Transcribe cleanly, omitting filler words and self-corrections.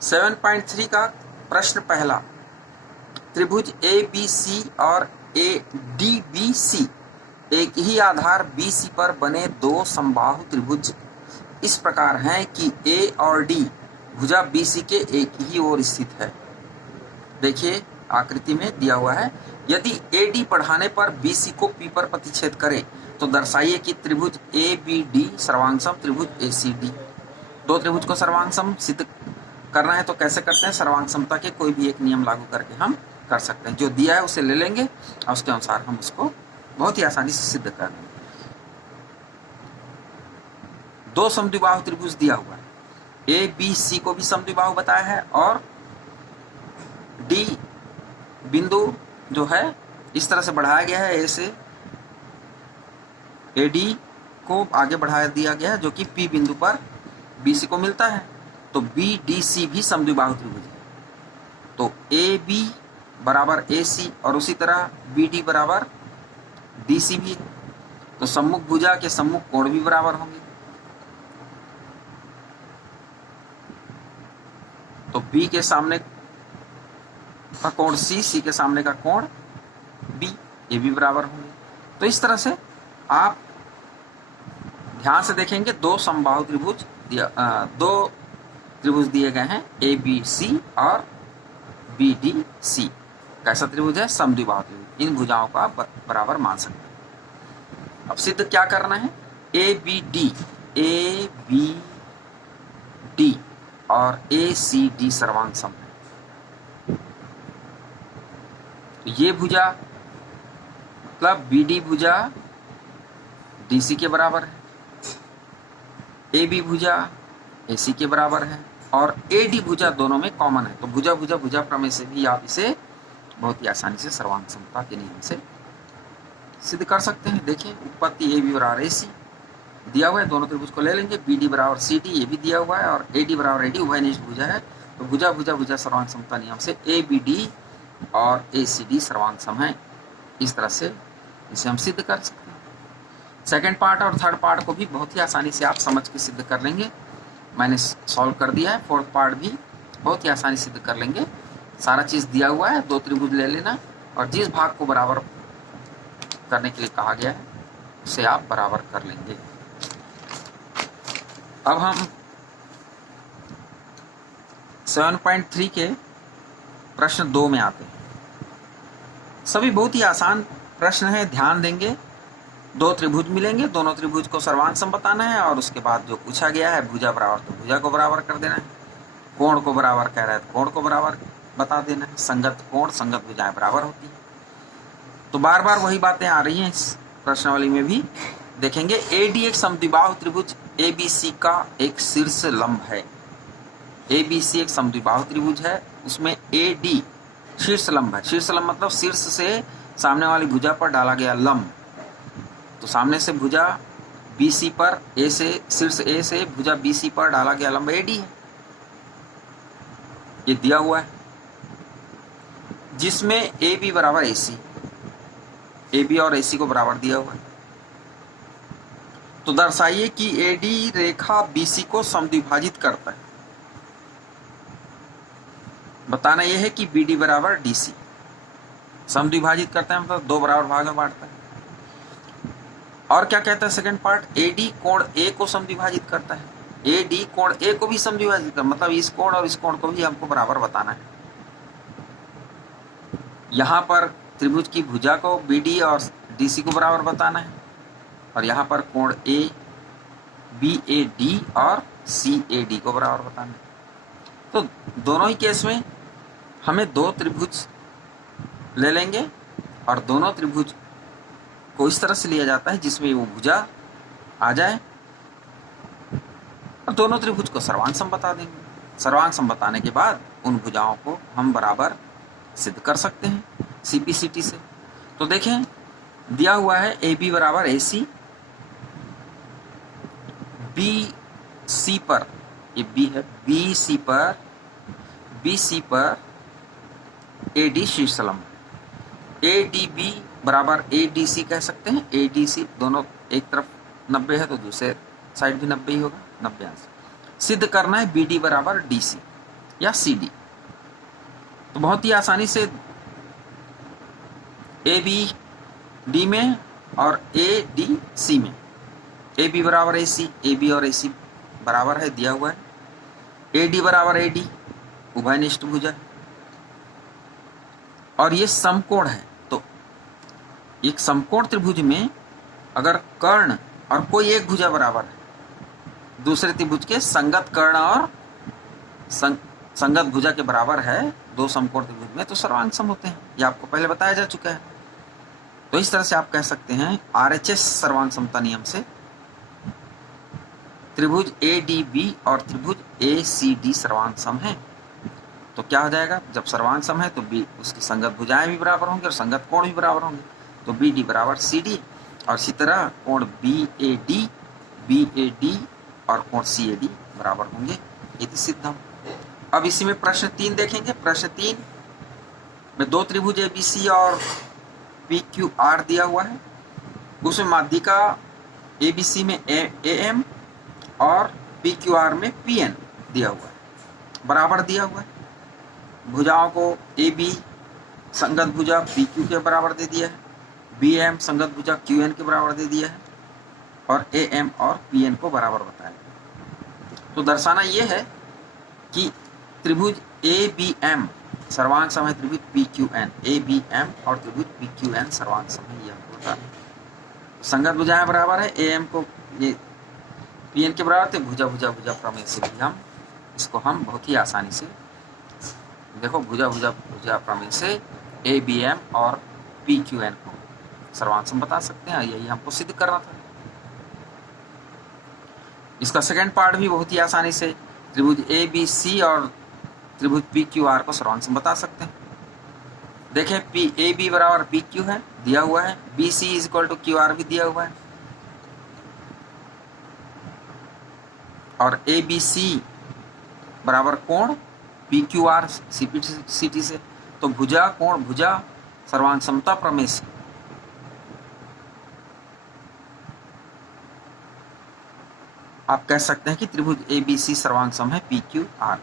7.3 का प्रश्न पहला, त्रिभुज ए बी सी और ए डी बी सी एक ही आधार BC पर बने दो समबाहु त्रिभुज इस प्रकार हैं कि A और D भुजा BC के एक ही ओर स्थित है। देखिए आकृति में दिया हुआ है, यदि AD बढ़ाने पर BC को P पर प्रतिच्छेद करे तो दर्शाइए कि त्रिभुज ABD सर्वांग त्रिभुज ACD। दो त्रिभुज को सर्वांग सम सिद्ध करना है तो कैसे करते हैं? सर्वांग समता के कोई भी एक नियम लागू करके हम कर सकते हैं। जो दिया है उसे ले लेंगे और उसके अनुसार हम उसको बहुत ही आसानी से सिद्ध कर देंगे। दो समद्विबाहु त्रिभुज दिया हुआ है, ए बी सी को भी समद्विबाहु बताया है और डी बिंदु जो है इस तरह से बढ़ाया गया है, ए से ए डी को आगे बढ़ा दिया गया है जो कि पी बिंदु पर बी सी को मिलता है। तो बी डी सी भी समद्विबाहु त्रिभुज है। तो ए बी बराबर ए सी और उसी तरह बी डी बराबर डी सी भी है। तो सम्मुख भुजा के सम्मुख कोण भी बराबर होंगे। तो बी के सामने का कोण सी के सामने का कोण बी, ये भी बराबर होंगे। तो इस तरह से आप ध्यान से देखेंगे दो समबाहु त्रिभुज दो त्रिभुज दिए गए हैं, ए बी सी और बी डी सी। कैसा त्रिभुज है? समद्विबाहु त्रिभुज। इन भुजाओं को आप बराबर मान सकते हैं। अब सिद्ध क्या करना है? ए बी डी और ए सी डी सर्वांग सम है। तो ये भुजा मतलब बी डी भुजा डी सी के बराबर है, ए बी भुजा ए सी के बराबर है और ए डी भुजा दोनों में कॉमन है। तो भुजा भुजा भुजा प्रमेय से भी आप इसे बहुत ही आसानी से सर्वांग समता के नियम से सिद्ध कर सकते हैं। देखिए उत्पत्ति ए बी बराबर ए सी दिया हुआ है, दोनों त्रिभुज को ले लेंगे। बी डी बराबर सी डी ये भी दिया हुआ है और ए डी बराबर ए डी उभयनिष्ठ भुजा है। तो भुजा भुजा भुजा सर्वांग समता नियम से ए बी डी और ए सी डी सर्वांग सम है। इस तरह से इसे हम सिद्ध कर सकते हैं। सेकेंड पार्ट और थर्ड पार्ट को भी बहुत ही आसानी से आप समझ के सिद्ध कर लेंगे। मैंने सॉल्व कर दिया है। फोर्थ पार्ट भी बहुत ही आसानी सिद्ध कर लेंगे। सारा चीज़ दिया हुआ है, दो त्रिभुज ले लेना और जिस भाग को बराबर करने के लिए कहा गया है उसे आप बराबर कर लेंगे। अब हम 7.3 के प्रश्न 2 में आते हैं। सभी बहुत ही आसान प्रश्न है, ध्यान देंगे। दो त्रिभुज मिलेंगे, दोनों त्रिभुज को सर्वांग सम बताना है और उसके बाद जो पूछा गया है भुजा बराबर तो भुजा को बराबर कर देना है। कोण को बराबर कह रहा है तो कोण को बराबर बता देना है। संगत कोण संगत भुजाएं बराबर होती है। तो बार बार वही बातें आ रही हैं इस प्रश्नावली में भी। देखेंगे ए डी एक समद्विबाहु त्रिभुज ए बी सी का एक शीर्ष लंब है। ए बी सी एक समद्विबाहु त्रिभुज है, उसमें ए डी शीर्ष लंब है। शीर्ष लंब मतलब शीर्ष से सामने वाली भुजा पर डाला गया लंब। तो सामने से भुजा BC पर ए से शीर्ष ए से भुजा BC पर डाला गया लंब AD है, ये दिया हुआ है। जिसमें AB बराबर AC, AB और AC को बराबर दिया हुआ है। तो दर्शाइए कि AD रेखा BC को समद्विभाजित करता है। बताना यह है कि BD बराबर DC समद्विभाजित करता है, मतलब दो बराबर भाग में बांटता है। और क्या कहता है सेकंड पार्ट? AD कोण A को समद्विभाजित करता है। AD कोण A को भी समद्विभाजित करता है, मतलब इस कोण और इस कोण को भी हमको बराबर बताना है। यहाँ पर त्रिभुज की भुजा को BD और DC को बराबर बताना है और यहाँ पर कोण A BAD और CAD को बराबर बताना है। तो दोनों ही केस में हमें दो त्रिभुज ले लेंगे और दोनों त्रिभुज को इस तरह से लिया जाता है जिसमें वो भुजा आ जाए और दोनों त्रिभुज को सर्वांग सम बता देंगे। सर्वांग सम बताने के बाद उन भुजाओं को हम बराबर सिद्ध कर सकते हैं CPCT से। तो देखें दिया हुआ है AB बराबर AC, BC पर ये B है, BC पर AD शीर्ष लंब, ADB बराबर ADC कह सकते हैं। ADC दोनों एक तरफ 90 है तो दूसरे साइड भी 90 ही होगा, 90 अंश। सिद्ध करना है BD बराबर DC। या सी डी। तो बहुत ही आसानी से ए बी डी में और ए डी सी में, ए बी बराबर ए सी, ए बी और ए सी बराबर है, दिया हुआ है। ए डी बराबर ए डी, उभयनिष्ठ भुजा, और ये समकोण है। तो एक समकोण त्रिभुज में अगर कर्ण और कोई एक भुजा बराबर है, दूसरे त्रिभुज के संगत कर्ण और संगत भुजा के बराबर है, दो समकोण त्रिभुज में, तो सर्वांग सम होते हैं। ये आपको पहले बताया जा चुका है। तो इस तरह से आप कह सकते हैं आरएचएस सर्वांग समता नियम से त्रिभुज एडीबी और त्रिभुज एसीडी सर्वांग सम है। तो क्या हो जाएगा, जब सर्वांग सम है तो बी उसकी संगत भुजाएं भी बराबर होंगे और संगत कोण भी बराबर होंगे। तो बी डी बराबर सी डी, और इसी तरह कोण बी ए डी और कोण सी ए डी बराबर होंगे, यदि सिद्धम। अब इसी में प्रश्न 3 देखेंगे। प्रश्न 3 में दो त्रिभुज एबीसी और पी क्यू आर दिया हुआ है। उसमें माध्यिका एबीसी में ए एम और पी क्यू आर में पी एन दिया हुआ है, बराबर दिया हुआ है। भुजाओं को ए बी संगत भुजा पी क्यू के बराबर दे दिया है, बी एम संगत भुजा क्यू एन के बराबर दे दिया है, और ए एम और पी एन को बराबर बताया। तो दर्शाना ये है कि त्रिभुज ए बी एम सर्वांग सम है त्रिभुज P Q N, A B M और त्रिभुज पी क्यू एन सर्वांग सम है, यह होता है। संगत भुजाएं बराबर है, ए एम को ये पी एन के बराबर थे, भुजा भुजा भुजा प्रमेय से भी हम इसको हम बहुत ही आसानी से देखो भुजा भुजा भुजा प्रमेय से ए बी एम और पी क्यू एन को सर्वांग सम बता सकते हैं। यही हमको सिद्ध करना था। इसका सेकंड पार्ट भी बहुत ही आसानी से त्रिभुज ए बी सी और त्रिभुज पी क्यू आर को सर्वांग सम बता सकते हैं। देखें पी ए बी बराबर पी क्यू है, दिया हुआ है, B C is equal to Q R भी दिया हुआ है, और ए बी सी बराबर कोण P Q R C T से। तो भुजा कोण भुजा सर्वांग समता प्रमेय से आप कह सकते हैं कि त्रिभुज ए बी सी सर्वांग सम है पी क्यू आर।